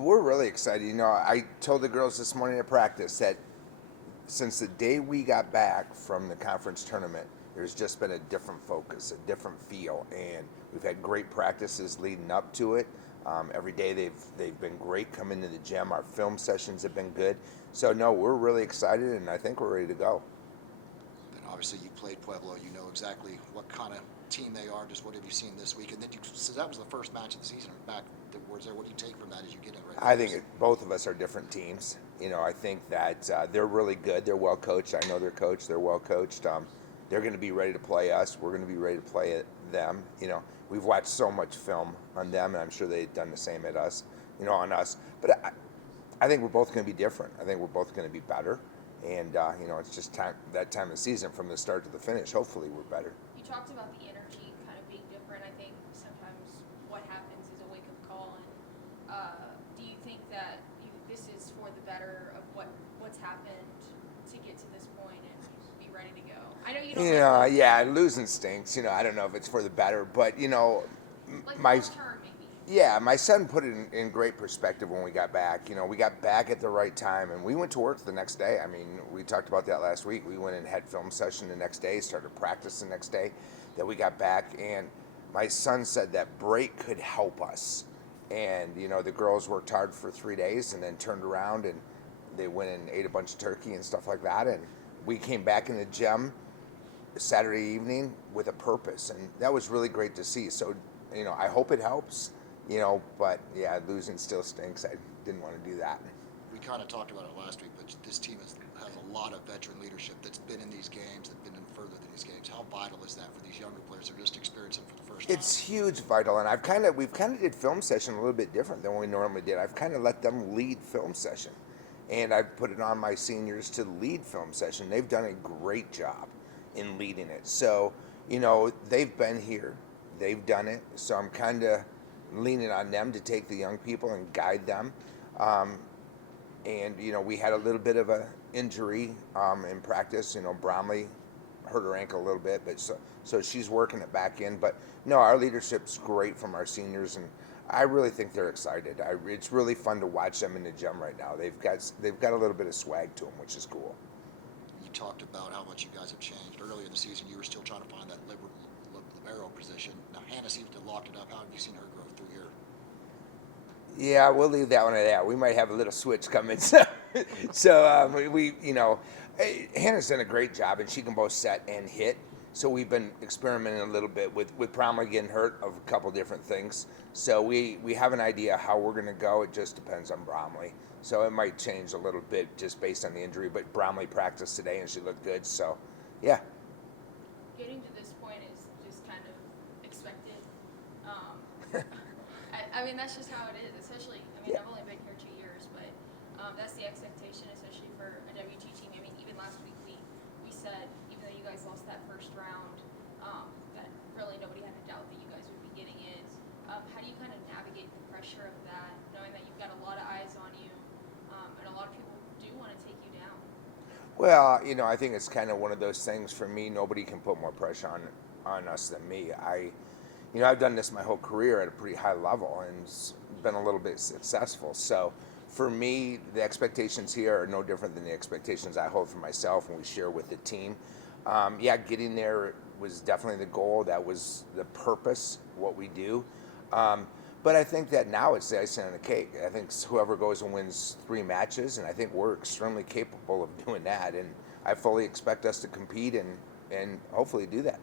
We're really excited. I told the girls this morning at practice that since the day we got back from the conference tournament, there's just been a different focus, a different feel, and we've had great practices leading up to it. Every day they've been great coming to the gym. Our film sessions have been good. So no, we're really excited, and I think we're ready to go. And obviously, you played Pueblo. You know exactly what kind of team they are. Just what have you seen this week? And then so that was the first match of the season. Back towards there, what do you take from that as you get in? I think both of us are different teams. I think that they're really good. They're well coached. I know they're coached. They're well coached. They're going to be ready to play us. We're going to be ready to play them. We've watched so much film on them, and I'm sure they've done the same at us. On us. But I think we're both going to be different. I think we're both going to be better. And it's just that time of the season from the start to the finish. Hopefully, we're better. You talked about the energy kind of being different. I think sometimes what happens is a wake-up call. And do you think that this is for the better of what's happened to get to this point and be ready to go? I know you don't. Yeah, losing stinks. I don't know if it's for the better, but like my long-term maybe. yeah, my son put it in great perspective when we got back. We got back at the right time, and we went to work the next day. I mean, we talked about that last week. We went and had film session the next day, started practice the next day that we got back, and my son said that break could help us. And, the girls worked hard for 3 days and then turned around and they went and ate a bunch of turkey and stuff like that. And we came back in the gym Saturday evening with a purpose, and that was really great to see. So, I hope it helps. But yeah, losing still stinks. I didn't want to do that. We kind of talked about it last week, but this team has a lot of veteran leadership that's been in these games, that's been in further than these games. How vital is that for these younger players that are just experiencing for the first time? It's huge, vital, and we've kind of did film session a little bit different than we normally did. I've kind of let them lead film session, and I've put it on my seniors to lead film session. They've done a great job in leading it. So, they've been here, they've done it. So I'm kind of leaning on them to take the young people and guide them. And we had a little bit of a injury in practice. Bromley hurt her ankle a little bit, but so she's working it back in. But no, our leadership's great from our seniors, and I really think they're excited. It's really fun to watch them in the gym right now. They've got a little bit of swag to them, which is cool. You talked about how much you guys have changed. Earlier in the season, you were still trying to find that libero position. Now Hannah seems to have locked it up. How have you seen her grow through here? Yeah, we'll leave that one at that. We might have a little switch coming. Hannah's done a great job, and she can both set and hit. So we've been experimenting a little bit with Bromley getting hurt of a couple different things. So we have an idea how we're going to go. It just depends on Bromley. So it might change a little bit just based on the injury. But Bromley practiced today, and she looked good. So, yeah. Getting to this point is just kind of expected. I mean, that's just how it is. Especially, I've only been here 2 years, but that's the expectation, especially for a WG team. I mean, even last week we said, even though you guys lost that first round, that really nobody had a doubt that you guys would be getting in. How do you kind of navigate the pressure of that, knowing that you've got a lot of eyes on you, and a lot of people do want to take you down? Well, I think it's kind of one of those things for me. Nobody can put more pressure on us than me. I've done this my whole career at a pretty high level and been a little bit successful. So for me, the expectations here are no different than the expectations I hold for myself and we share with the team. Getting there was definitely the goal. That was the purpose, what we do. But I think that now it's the icing on the cake. I think whoever goes and wins 3 matches, and I think we're extremely capable of doing that. And I fully expect us to compete and hopefully do that.